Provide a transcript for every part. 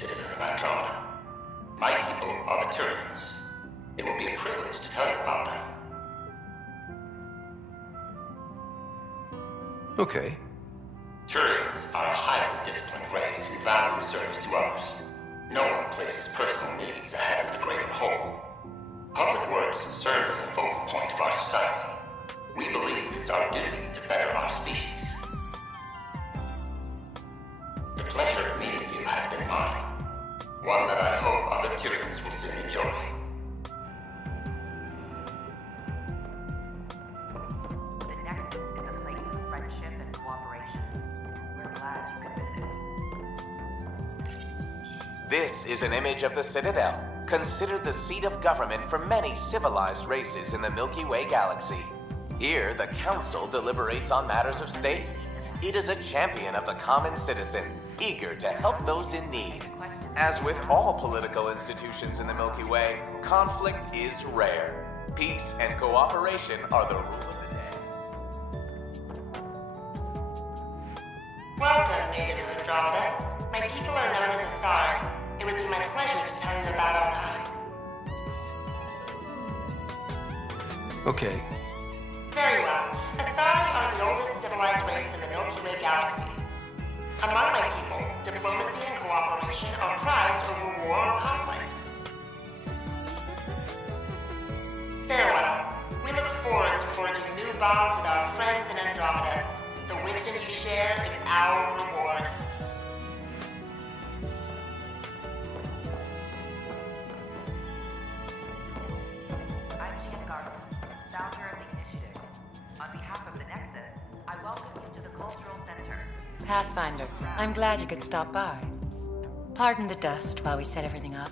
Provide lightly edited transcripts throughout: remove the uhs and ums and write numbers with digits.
citizen of Andromeda. My people are the Turians. It will be a privilege to tell you about them. Okay. Turians are a highly disciplined race who value service to others. No one places personal needs ahead of the greater whole. Public works serve as a focal point of our society. We believe it's our duty to better our species. The pleasure of meeting you has been mine. One that I hope other Turians will soon enjoy. The Nexus is a place of friendship and cooperation. We're glad you could visit. This is an image of the Citadel, considered the seat of government for many civilized races in the Milky Way galaxy. Here, the Council deliberates on matters of state. It is a champion of the common citizen, eager to help those in need. As with all political institutions in the Milky Way, conflict is rare. Peace and cooperation are the rule of the day. Welcome, native of Andromeda. My people are known as Asari. It would be my pleasure to tell you about our kind. Okay. Very well. Asari are the oldest civilized race in the Milky Way galaxy. Among my people, diplomacy and cooperation are prized over war or conflict. Farewell. We look forward to forging new bonds with our friends in Andromeda. The wisdom you share is our reward. I'm Jean Garland, founder of the initiative. On behalf of the Nexus, I welcome you to the Cultural Center. Pathfinder, I'm glad you could stop by. Pardon the dust while we set everything up.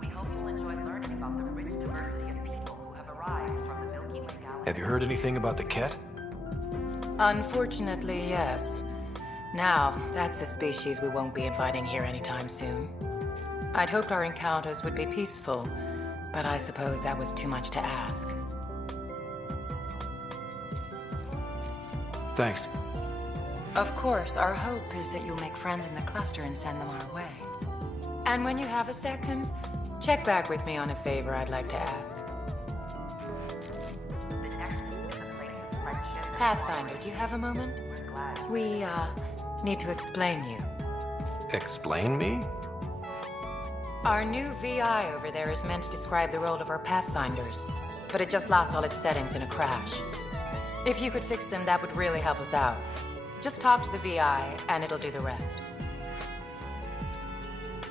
We hope you'll enjoy learning about the rich diversity of people who have arrived from the Milky Way galaxy. Have you heard anything about the Ket? Unfortunately, yes. Now, that's a species we won't be inviting here anytime soon. I'd hoped our encounters would be peaceful, but I suppose that was too much to ask. Thanks. Of course, our hope is that you'll make friends in the cluster and send them our way. And when you have a second, check back with me on a favor I'd like to ask. The Nexus is a place of friendship. Pathfinder, do you have a moment? We're glad. We, need to explain you. Explain me? Our new VI over there is meant to describe the role of our Pathfinders, but it just lost all its settings in a crash. If you could fix them, that would really help us out. Just talk to the VI, and it'll do the rest.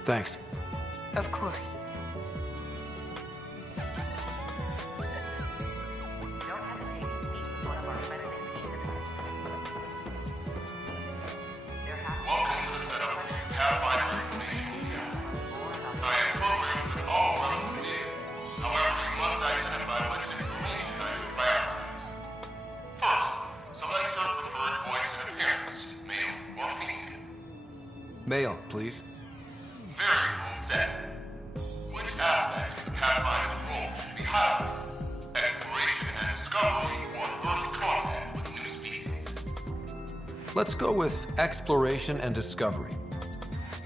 Thanks. Of course. Don't hesitate to speak with one of our friendly peacekeepers. They're happy. Welcome to the setup of the Pathfinder Information Gathering. I am programmed with all relevant data. However, you must identify which information I should prioritize. First, select your preferred voice and appearance, male or female. Mail, please. Variable set. Which aspect of the Pathfinder's role should be highlighted? Exploration and discovery or first contact with new species? Let's go with exploration and discovery.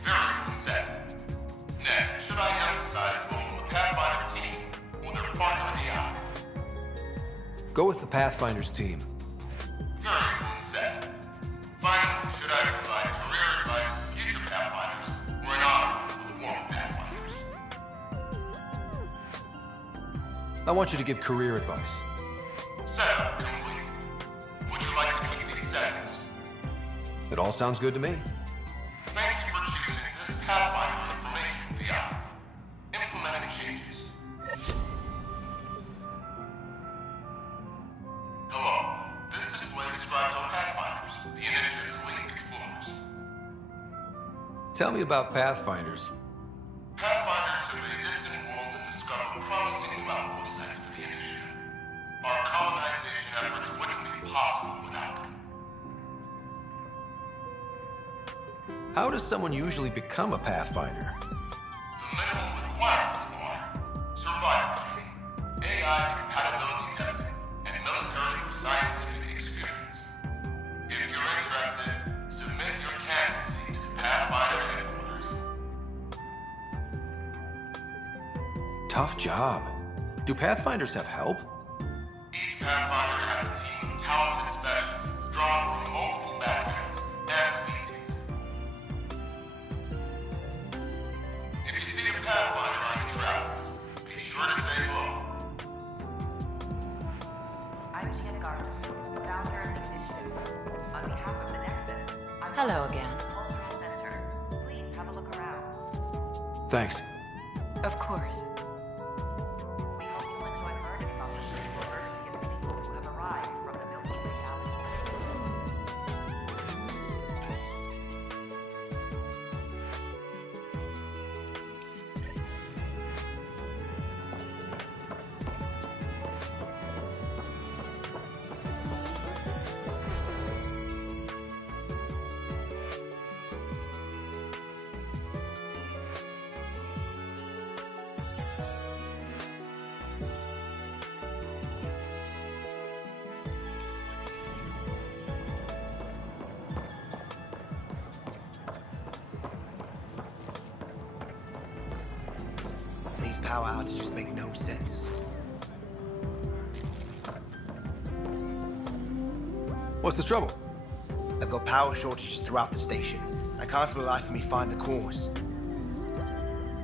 Variable set. Next, should I emphasize the role of the Pathfinder team or their partner AI? Go with the Pathfinders team. Variable set. Finally, should I provide career advice to future Pathfinders or an honor for the former Pathfinders? I want you to give career advice. Setup complete. Would you like to keep these settings? It all sounds good to me. Thank you for choosing this Pathfinder information VI. Implementing changes. Hello. This display describes our Pathfinders, the initiative's elite explorers. Tell me about Pathfinders. Pathfinders survey distant worlds and discover promising new outpost sites for the initiative. Our colonization efforts wouldn't be possible without them. How does someone usually become a Pathfinder? The minimum requirements are survival training, AI compatibility testing, and military or scientific experience. If you're interested, submit your candidacy to Pathfinder headquarters. tough job. Do Pathfinders have help? Each Pathfinder has a team of talented specialists drawn from multiple backgrounds and species. If you see a Pathfinder on your travels, be sure to say hello. I'm Jan Garza, founder of the initiative. On behalf of the Nexus, I'm Hello again. Cultural Center. Please have a look around. Thanks. Of course. We hope you'll enjoy learning about the great diversity of people who have arrived from the Milky Way galaxy. These power outages make no sense. What's the trouble? I've got power shortages throughout the station. I can't for the life of me find the cause.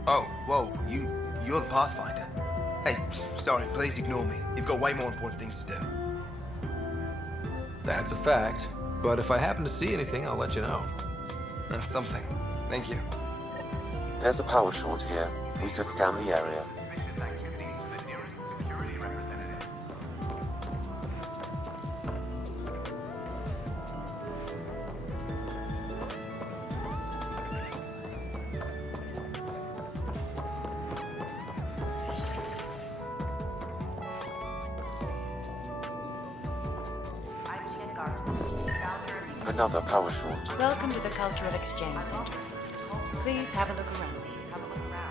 Oh, whoa, you're the Pathfinder. Hey, sorry, please ignore me. You've got way more important things to do. That's a fact. But if I happen to see anything, I'll let you know. That's something. Thank you. There's a power short here. We could scan the area. I'm Jan Garza, founder of the Another power short. Welcome to the Cultural Exchange Center. Please have a look around.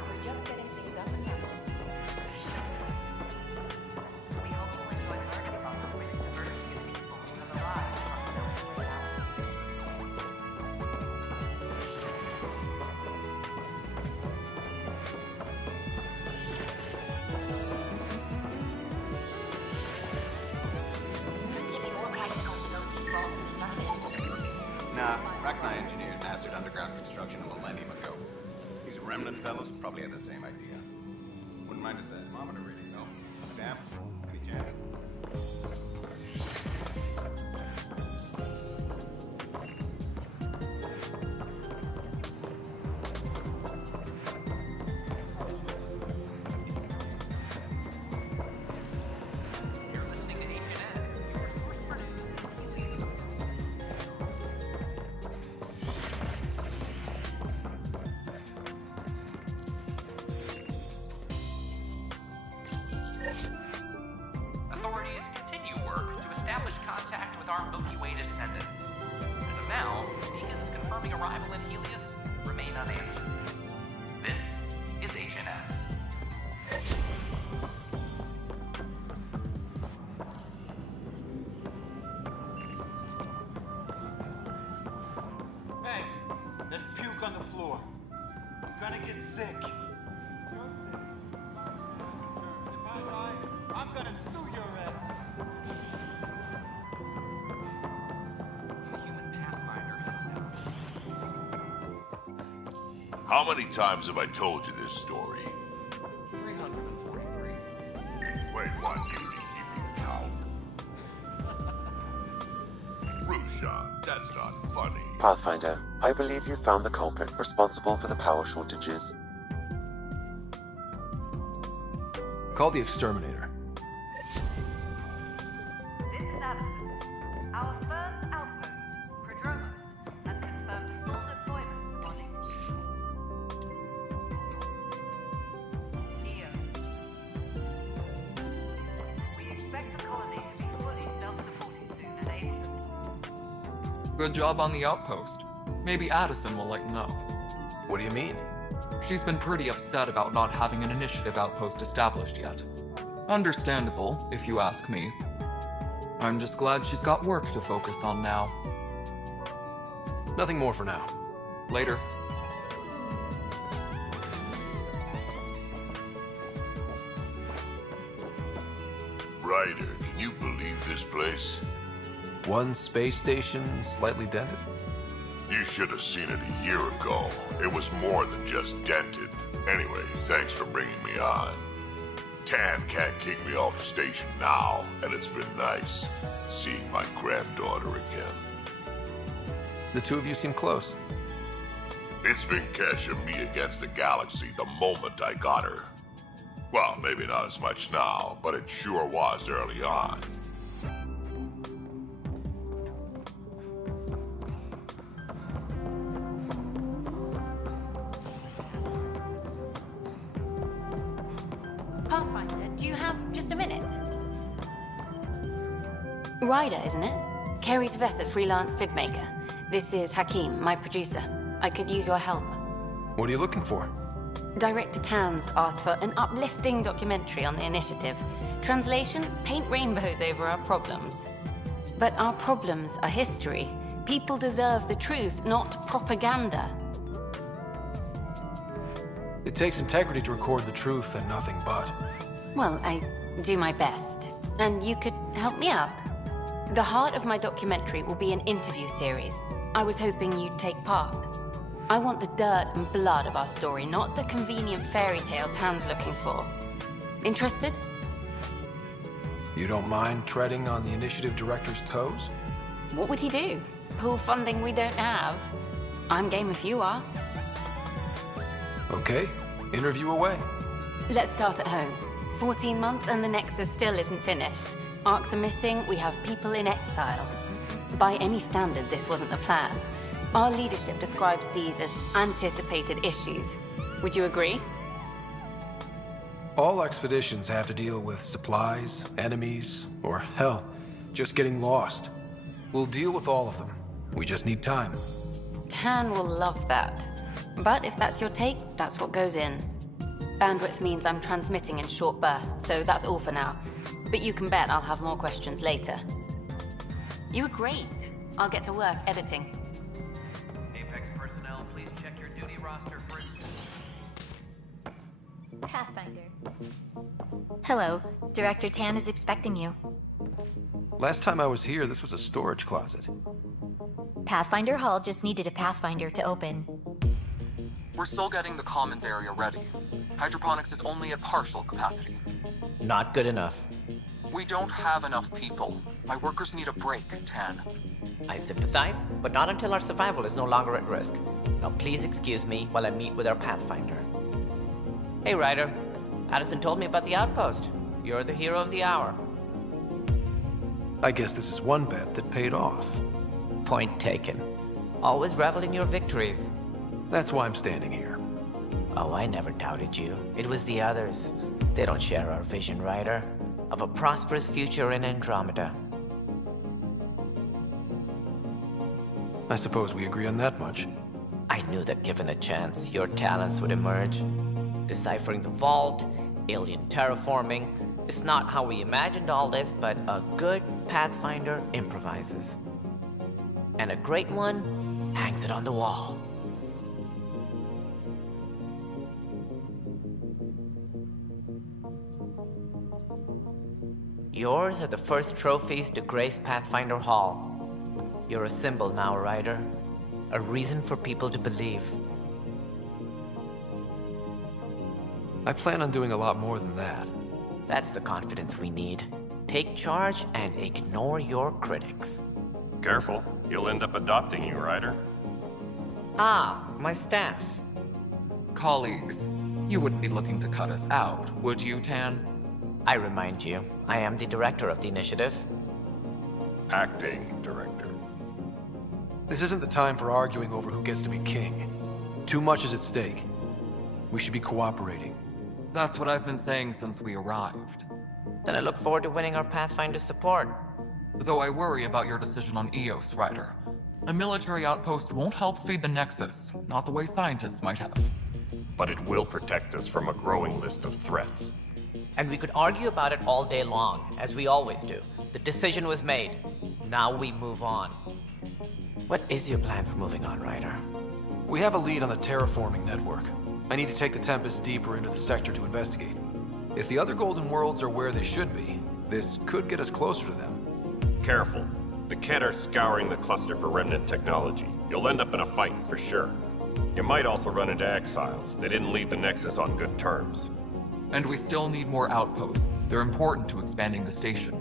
We're just getting things up and running. We hope you'll enjoy learning about the rich diversity of people who have arrived from the Milky Way galaxy. Give me more practical to know these faults in the surface. Nah, Rachni engineered mastered underground construction a millennium ago. These remnant fellows probably had the same idea. Wouldn't mind a seismometer reading, though. Damn, any chance? You're listening to HNS, your source for news. Authorities continue work to establish contact with our Milky Way descendants. As of now, beacons confirming arrival in Helios remain unanswered. This is HNS. Hey, there's puke on the floor. I'm gonna get sick. If I die, I'm gonna sue your ass. The human Pathfinder has no How many times have I told you this story? 343. Wait, what? You keeping count? Rusha, that's not funny. Pathfinder, I believe you found the culprit responsible for the power shortages. Call the exterminator. This is Allison. Our first outpost, Prodromos, has confirmed full deployment on Neo. We expect the colony to be fully self-supporting soon and able to... Good job on the outpost. Maybe Addison will let you know. What do you mean? She's been pretty upset about not having an initiative outpost established yet. Understandable, if you ask me. I'm just glad she's got work to focus on now. Nothing more for now. Later. Ryder, can you believe this place? One space station slightly dented? You should have seen it a year ago. It was more than just dented. Anyway, thanks for bringing me on. Tan can't kick me off the station now, and it's been nice seeing my granddaughter again. The two of you seem close. It's been Kesh and me against the galaxy the moment I got her. Well, maybe not as much now, but it sure was early on. Pathfinder, do you have just a minute? Ryder, isn't it? Kerry Tvessa, freelance vidmaker. This is Hakim, my producer. I could use your help. What are you looking for? Director Tanz asked for an uplifting documentary on the initiative. Translation, paint rainbows over our problems. But our problems are history. People deserve the truth, not propaganda. It takes integrity to record the truth and nothing but. Well, I do my best. And you could help me out. The heart of my documentary will be an interview series. I was hoping you'd take part. I want the dirt and blood of our story, not the convenient fairy tale Tan's looking for. Interested? You don't mind treading on the initiative director's toes? What would he do? Pull funding we don't have? I'm game if you are. Okay, interview away. Let's start at home. 14 months and the Nexus still isn't finished. Arcs are missing, we have people in exile. By any standard, this wasn't the plan. Our leadership describes these as anticipated issues. Would you agree? All expeditions have to deal with supplies, enemies, or hell, just getting lost. We'll deal with all of them. We just need time. Tan will love that. But if that's your take, that's what goes in. Bandwidth means I'm transmitting in short bursts, so that's all for now. But you can bet I'll have more questions later. You were great. I'll get to work editing. Apex personnel, please check your duty roster for... Pathfinder. Hello. Director Tan is expecting you. Last time I was here, this was a storage closet. Pathfinder Hall just needed a Pathfinder to open. We're still getting the commons area ready. Hydroponics is only at partial capacity. Not good enough. We don't have enough people. My workers need a break, Tan. I sympathize, but not until our survival is no longer at risk. Now please excuse me while I meet with our Pathfinder. Hey, Ryder. Addison told me about the outpost. You're the hero of the hour. I guess this is one bet that paid off. Point taken. Always revel in your victories. That's why I'm standing here. Oh, I never doubted you. It was the others. They don't share our vision, Ryder, of a prosperous future in Andromeda. I suppose we agree on that much. I knew that given a chance, your talents would emerge. Deciphering the vault, alien terraforming. It's not how we imagined all this, but a good Pathfinder improvises. And a great one hangs it on the wall. Yours are the first trophies to grace Pathfinder Hall. You're a symbol now, Ryder. A reason for people to believe. I plan on doing a lot more than that. That's the confidence we need. Take charge and ignore your critics. Careful, he'll end up adopting you, Ryder. Ah, my staff. Colleagues, you wouldn't be looking to cut us out, would you, Tan? I remind you, I am the director of the initiative. Acting director. This isn't the time for arguing over who gets to be king. Too much is at stake. We should be cooperating. That's what I've been saying since we arrived. Then I look forward to winning our Pathfinder support. Though I worry about your decision on EOS, Ryder. A military outpost won't help feed the Nexus, not the way scientists might have. But it will protect us from a growing list of threats. And we could argue about it all day long, as we always do. The decision was made. Now we move on. What is your plan for moving on, Ryder? We have a lead on the terraforming network. I need to take the Tempest deeper into the sector to investigate. If the other Golden Worlds are where they should be, This could get us closer to them. Careful. The Kett are scouring the cluster for remnant technology. You'll end up in a fight for sure. You might also run into exiles. They didn't leave the Nexus on good terms. And we still need more outposts. They're important to expanding the station.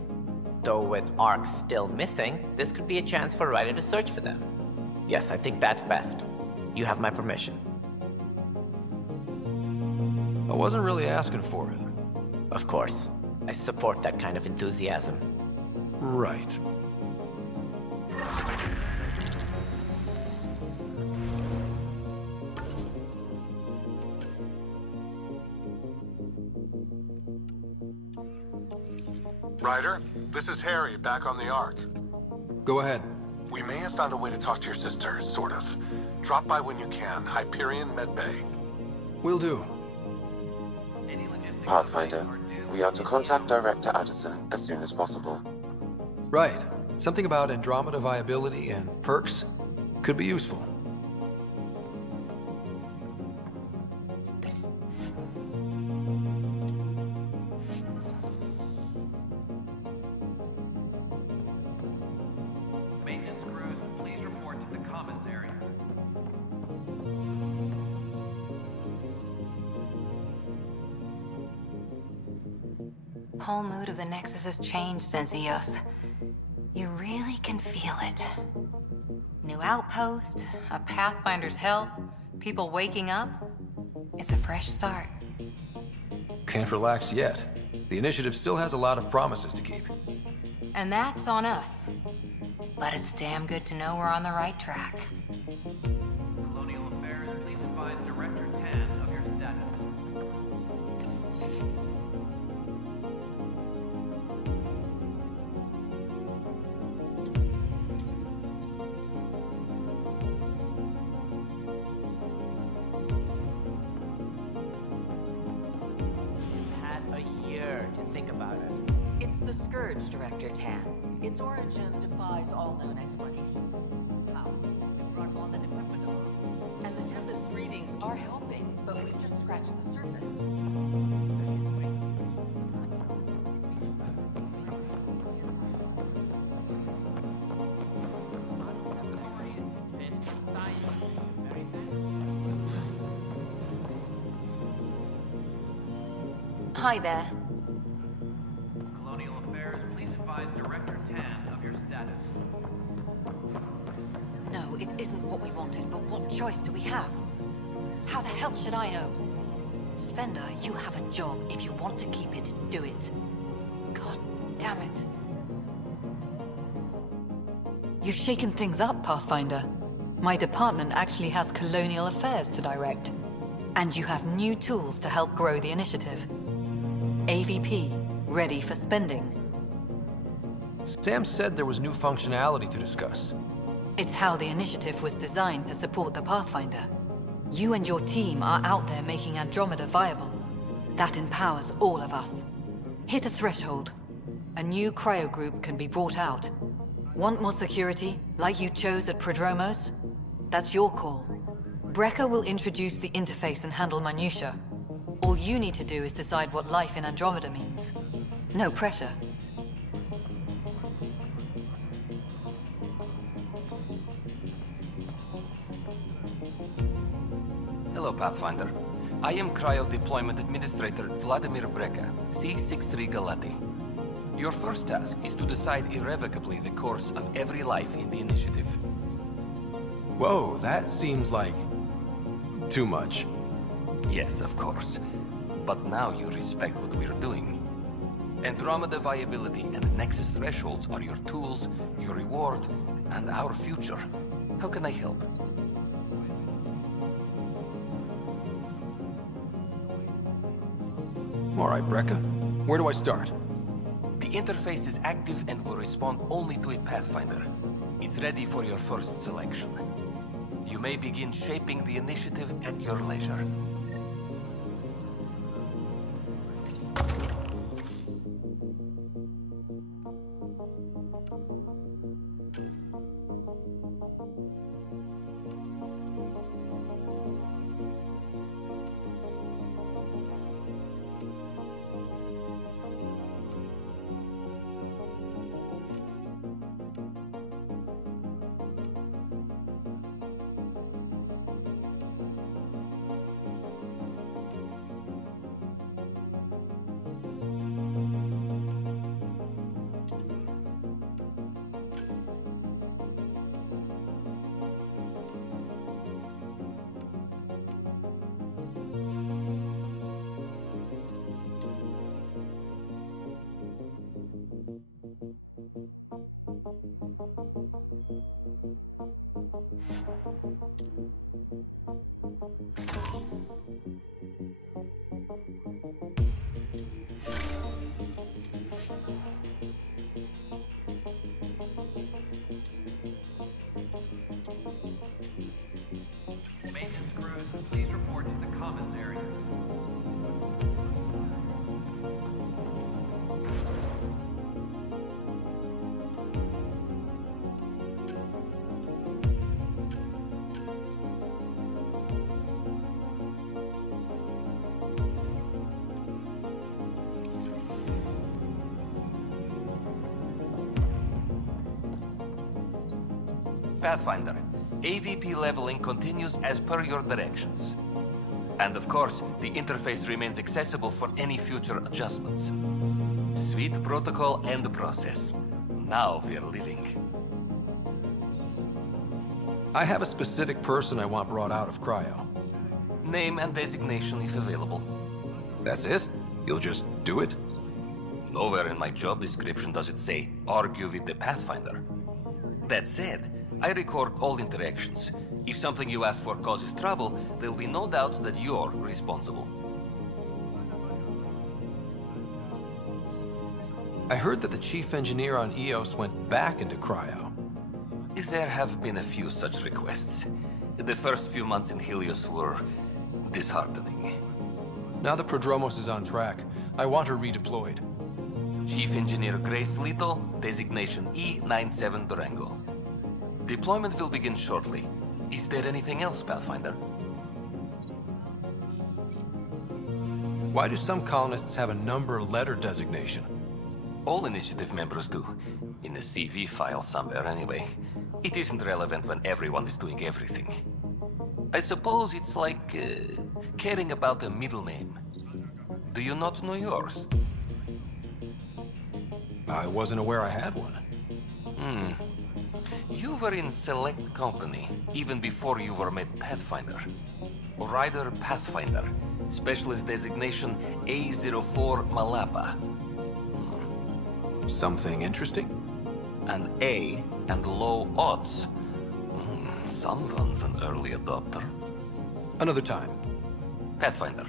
Though with Ark still missing, this could be a chance for Ryder to search for them. Yes, I think that's best. You have my permission. I wasn't really asking for it. Of course. I support that kind of enthusiasm. Right. Ryder, this is Harry, back on the Ark. Go ahead. We may have found a way to talk to your sister, sort of. Drop by when you can. Hyperion Med Bay. Will do. Pathfinder, we are to contact Director Addison as soon as possible. Right. Something about Andromeda viability and perks could be useful. Maintenance crews, please report to the commons area. Whole mood of the Nexus has changed since EOS. You really can feel it. New outpost, a Pathfinder's help, people waking up. It's a fresh start. Can't relax yet. The initiative still has a lot of promises to keep. And that's on us. But it's damn good to know we're on the right track. Colonial Affairs, please advise Director Tan of your status. Had a year to think about it. It's the Scourge, Director Tan. Its origin defies all known explanation. How? And the Tempest readings are helping, but we've just scratched the surface. Hi there. Colonial Affairs, please advise Director Tan of your status. No, it isn't what we wanted, but what choice do we have? How the hell should I know? Spender, you have a job. If you want to keep it, do it. God damn it. You've shaken things up, Pathfinder. My department actually has colonial affairs to direct. And you have new tools to help grow the initiative. AVP, ready for spending. Sam said there was new functionality to discuss. It's how the initiative was designed to support the Pathfinder. You and your team are out there making Andromeda viable. That empowers all of us. Hit a threshold. A new cryo group can be brought out. Want more security, like you chose at Prodromos? That's your call. Brecker will introduce the interface and handle minutiae. All you need to do is decide what life in Andromeda means. No pressure. Hello, Pathfinder. I am Cryo Deployment Administrator Vladimir Brecker, C-63 Galati. Your first task is to decide irrevocably the course of every life in the initiative. Whoa, that seems like too much. Yes, of course. But now you respect what we're doing. Andromeda viability and Nexus thresholds are your tools, your reward, and our future. How can I help? All right, Brecca. Where do I start? The interface is active and will respond only to a Pathfinder. It's ready for your first selection. You may begin shaping the initiative at your leisure. Maintenance crews, please report to the commons area. Pathfinder, AVP leveling continues as per your directions. And of course, the interface remains accessible for any future adjustments. Sweet protocol and process. Now we're living. I have a specific person I want brought out of cryo. Name and designation if available. That's it? You'll just do it? Nowhere in my job description does it say, argue with the Pathfinder. That said, I record all interactions. If something you ask for causes trouble, there'll be no doubt that you're responsible. I heard that the chief engineer on EOS went back into cryo. There have been a few such requests. The first few months in Helios were disheartening. Now the Prodromos is on track. I want her redeployed. Chief Engineer Grace Lito, designation E97 Durango. Deployment will begin shortly. Is there anything else, Pathfinder? Why do some colonists have a number letter designation? All initiative members do. In a CV file somewhere, anyway. It isn't relevant when everyone is doing everything. I suppose it's like caring about a middle name. Do you not know yours? I wasn't aware I had one. You were in select company, even before you were made Pathfinder. Rider Pathfinder, specialist designation A04 Malapa. Something interesting? An A and low odds. Someone's an early adopter. Another time. Pathfinder.